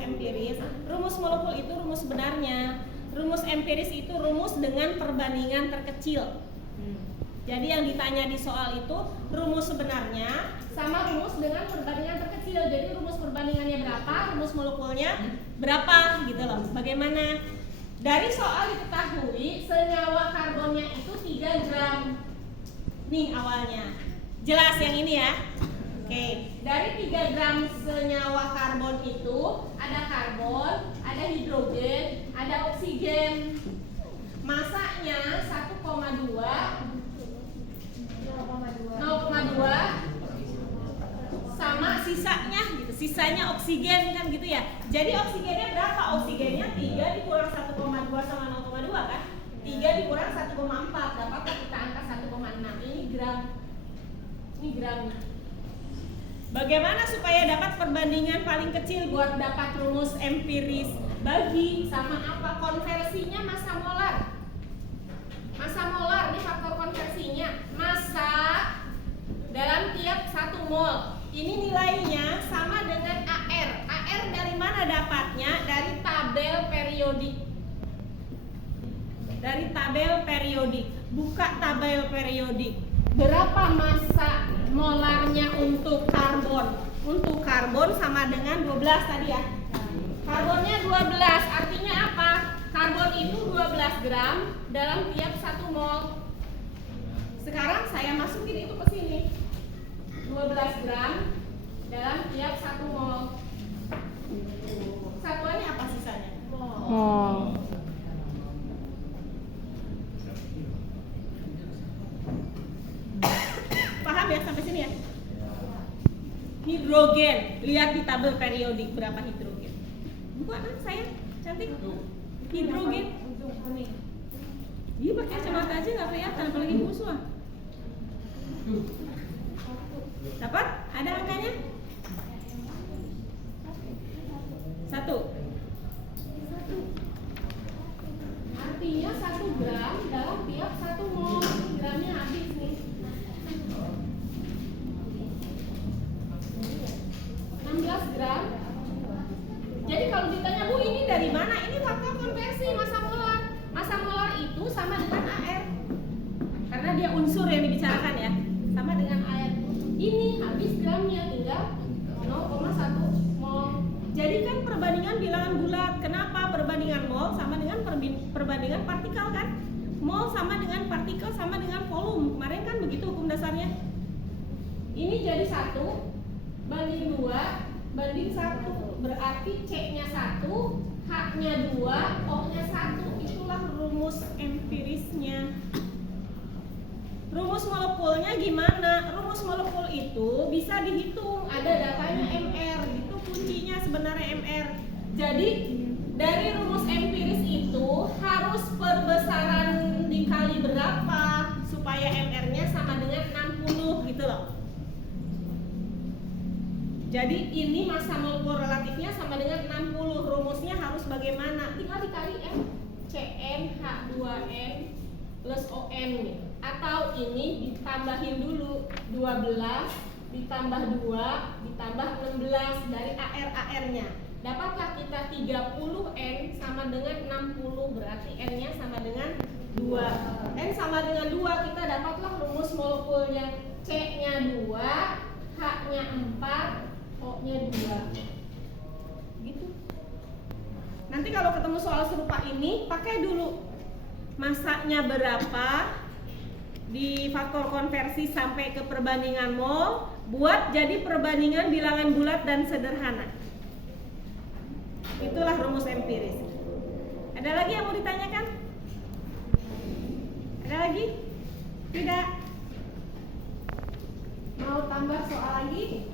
empiris. Rumus molekul itu rumus sebenarnya. Rumus empiris itu rumus dengan perbandingan terkecil. Jadi yang ditanya di soal itu rumus sebenarnya sama rumus dengan perbandingan terkecil. Jadi rumus perbandingannya berapa, rumus molekulnya berapa gitu loh. Bagaimana? Dari soal diketahui senyawa karbonnya itu 3 gram. Nih awalnya. Jelas yang ini ya. Oke, dari 3 gram senyawa karbon itu ada karbon, ada hidrogen, ada oksigen. Masanya 1,2 sama sisanya gitu. Sisanya oksigen kan gitu ya. Jadi oksigennya berapa? Oksigennya 3 dikurang 1,2 sama 0,2 kan? 3 dikurang 1,4 dapat kita angka 1,6. Ini gram. Ini gram. Bagaimana supaya dapat perbandingan paling kecil buat dapat rumus empiris? Bagi sama apa? Konversinya massa molar. Massa molar ini faktor konversinya. Massa dalam tiap 1 mol. Ini nilainya sama dengan AR. AR dari mana dapatnya? Dari tabel periodik. Dari tabel periodik. Buka tabel periodik. Berapa massa molarnya untuk karbon? Untuk karbon sama dengan 12 tadi ya. Karbonnya 12, artinya apa? Karbon itu 12 gram dalam tiap 1 mol. Sekarang saya masukin itu ke sini. 12 gram dalam tiap 1 mol. Satuannya apa sisanya? Mol. Paham ya sampai sini ya? Hidrogen, lihat di tabel periodik berapa hidrogen. Bukan saya cantik. Hidrogen. Iya pakai kacamata aja nggak kelihatan, apalagi musuh. Dapat? Ada angkanya? 1. Artinya 1 gram dalam tiap 1 mol. Gramnya habis nih. 16 gram. Jadi kalau ditanya, Bu ini dari mana? Ini faktor konversi massa molar. Massa molar itu sama dengan AR. Karena dia unsur yang dibicarakan ya. Sama dengan AR. Ini habis gramnya tinggal 0,1 mol. Jadi kan perbandingan bilangan bulat. Kenapa perbandingan mol sama dengan perbandingan partikel kan? Mol sama dengan partikel sama dengan volume. Kemarin kan begitu hukum dasarnya. Ini jadi 1 banding 2 banding 1. Berarti C-nya 1, H-nya 2, O-nya 1. Itulah rumus empirisnya. Rumus molekulnya gimana? Rumus molekul itu bisa dihitung, ada datanya MR, itu kuncinya sebenarnya MR. Jadi dari rumus empiris itu harus perbesaran dikali berapa supaya MR-nya sama dengan 60 gitu loh. Jadi ini massa molekul relatifnya sama dengan 60. Rumusnya harus bagaimana? Tinggal dikali M, CN H2N plus ON gitu. Atau ini ditambahin dulu 12 ditambah 2 ditambah 16 dari AR-nya. Dapatlah kita 30N sama dengan 60, berarti N-nya sama dengan 2. N sama dengan 2, kita dapatlah rumus molekulnya. C-nya 2, H-nya 4, O-nya 2. Gitu. Nanti kalau ketemu soal serupa ini, pakai dulu massanya berapa di faktor konversi sampai ke perbandingan mol, buat jadi perbandingan bilangan bulat dan sederhana. Itulah rumus empiris. Ada lagi yang mau ditanyakan? Ada lagi? Tidak? Mau tambah soal lagi?